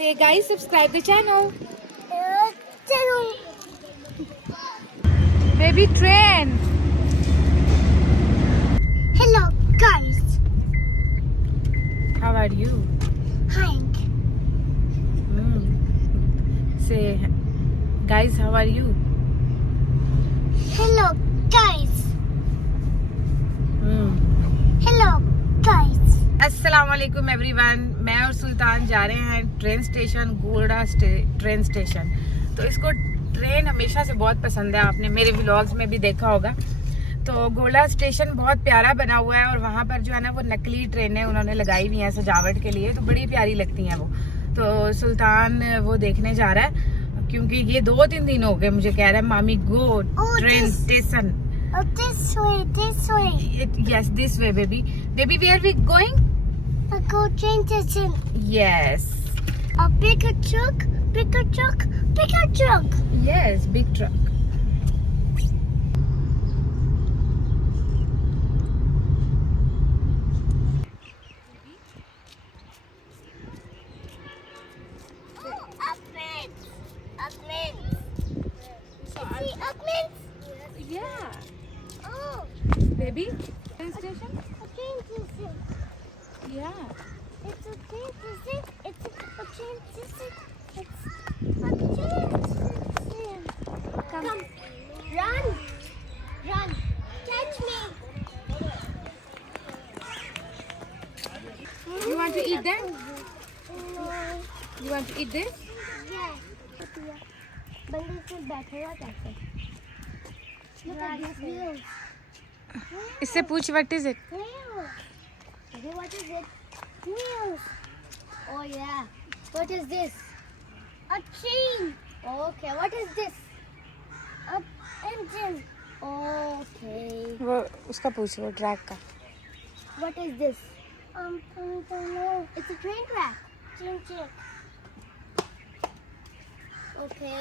Say guys, subscribe the channel. Baby train. Hello guys. How are you? Hi. Say guys, how are you? Hello guys. Hello guys. अस्सलामुअलैकुम everyone. मैं और सुल्तान जा रहे हैं train station, गोल्डा train station. तो इसको train हमेशा से बहुत पसंद है, आपने मेरे व्लॉग्स में भी देखा होगा। तो गोल्डा स्टेशन बहुत प्यारा बना हुआ है और वहाँ पर जो है ना वो नकली ट्रेनें उन्होंने लगाई हुई हैं सजावट के लिए, तो बड़ी प्यारी लगती हैं वो। तो सुल्तान वो देखने जा रहा है क्योंकि ये 2-3 दिन हो गए मुझे कह रहा है मामी go train station. This way. Yes, this way, baby. Baby, where are we going? A go train station. Yes. A bigger truck. Yes, big truck. Yeah. Oh, Baby, train station? a train station. Yeah. It's a train station. It's a train station. It's a train station. Come. Run. Catch me. You want to eat that? No. You want to eat this? Yeah. बंदे इसमें बैठेगा कैसे? Look at these wheels. इससे पूछ what is it? Wheels. Okay, what is it? Wheels. Oh yeah. What is this? A train. Okay. What is this? A engine. Okay. वो उसका पूछ वो ट्रैक का। What is this? I don't know. It's a train track. Train. Okay.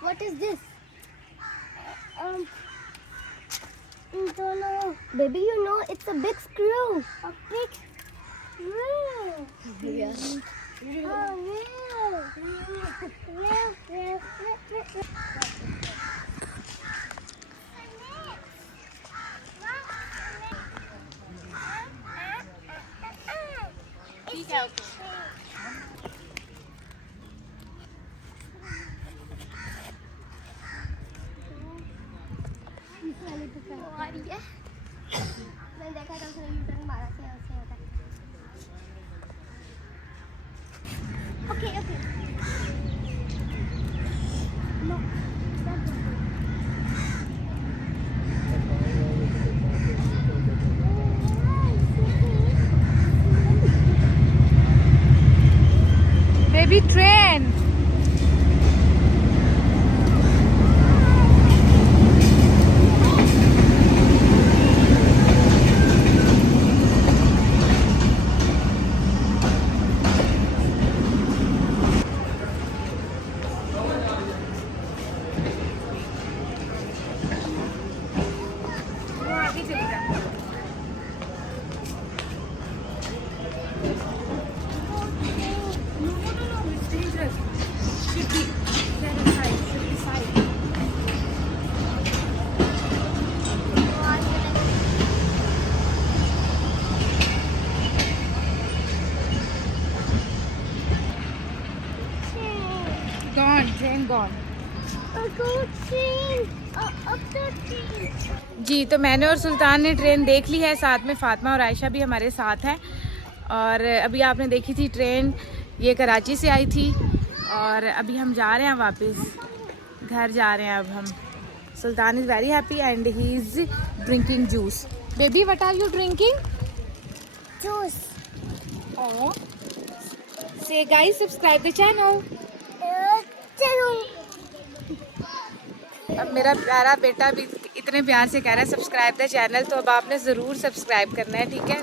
What is this? Don't know. Baby, you know it's a big screw. A big screw. Yeah. Real. Okay. No. Baby train. Train gone. A good train. A good train. जी, तो मैंने और सुल्तान ने train देख ली है, साथ में फातिमा और आयशा भी हमारे साथ हैं। और अभी आपने देखी थी ट्रेन, ये कराची से आई थी और अभी हम जा रहे हैं वापस घर जा रहे हैं। अब हम Sultan is very happy and he is drinking juice. Baby what are you drinking? Juice. Oh. Say guys, subscribe the channel. अब मेरा प्यारा बेटा भी इतने प्यार से कह रहा है सब्सक्राइब द चैनल, तो अब आपने ज़रूर सब्सक्राइब करना है, ठीक है।